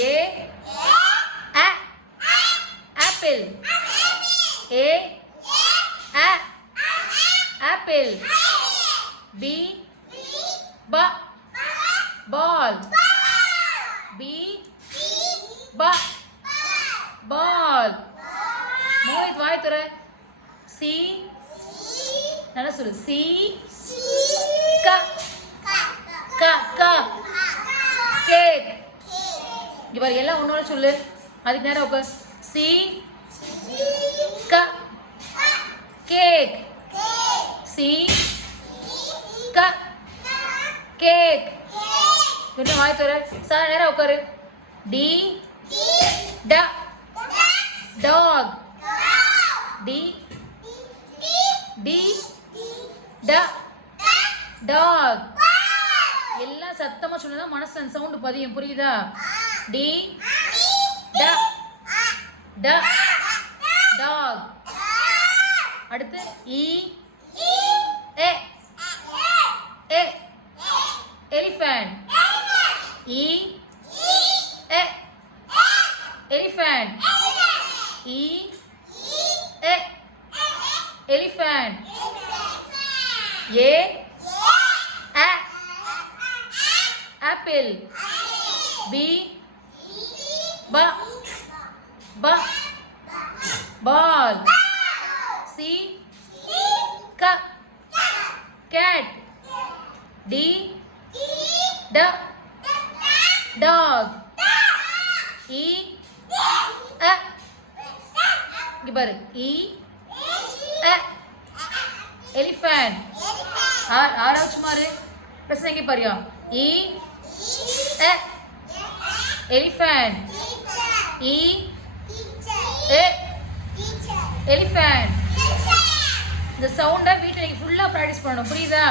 ஏ ஆ apple. ஏ ஆ apple. B ப பால். B ப பால். மோஹித் வாய் துற. C நல்லா சொல்லு. சி க க க கேக். இங்க பாரு எல்லாம் ஒன்னோட சொல்லு. அதுக்கு நேரம் உட்கார். சி க கேக். சி க கேக். இன்னும் வாய் துற. சார் நேரம் உட்காரு. டி ட டாக். டி டி ட டாக். எல்லாம் சத்தமா சொன்னா மனசுல சவுண்ட் பதியும். புரியுதா? டி ட ட டாக். அடுத்து இ ஏ ஏ எலிஃபண்ட். இ ஏ எலிஃபண்ட். இ ஏ எலிஃபண்ட். ஏ ஆ ஆப்பிள். பி ப ப பால். சி க கேட். டி ட டாக். இ அ இங்க பாரு. இ அ எலிஃபண்ட். ஆராய்ச்சி மாறு. பிரச்சனை எங்கே பாரியா? இ அ எலிஃபண்ட். இ ஏ எலிஃபண்ட். இந்த சவுண்டை வீட்டில் நீங்கள் ஃபுல்லாக ப்ராக்டிஸ் பண்ணணும். புரியுதா?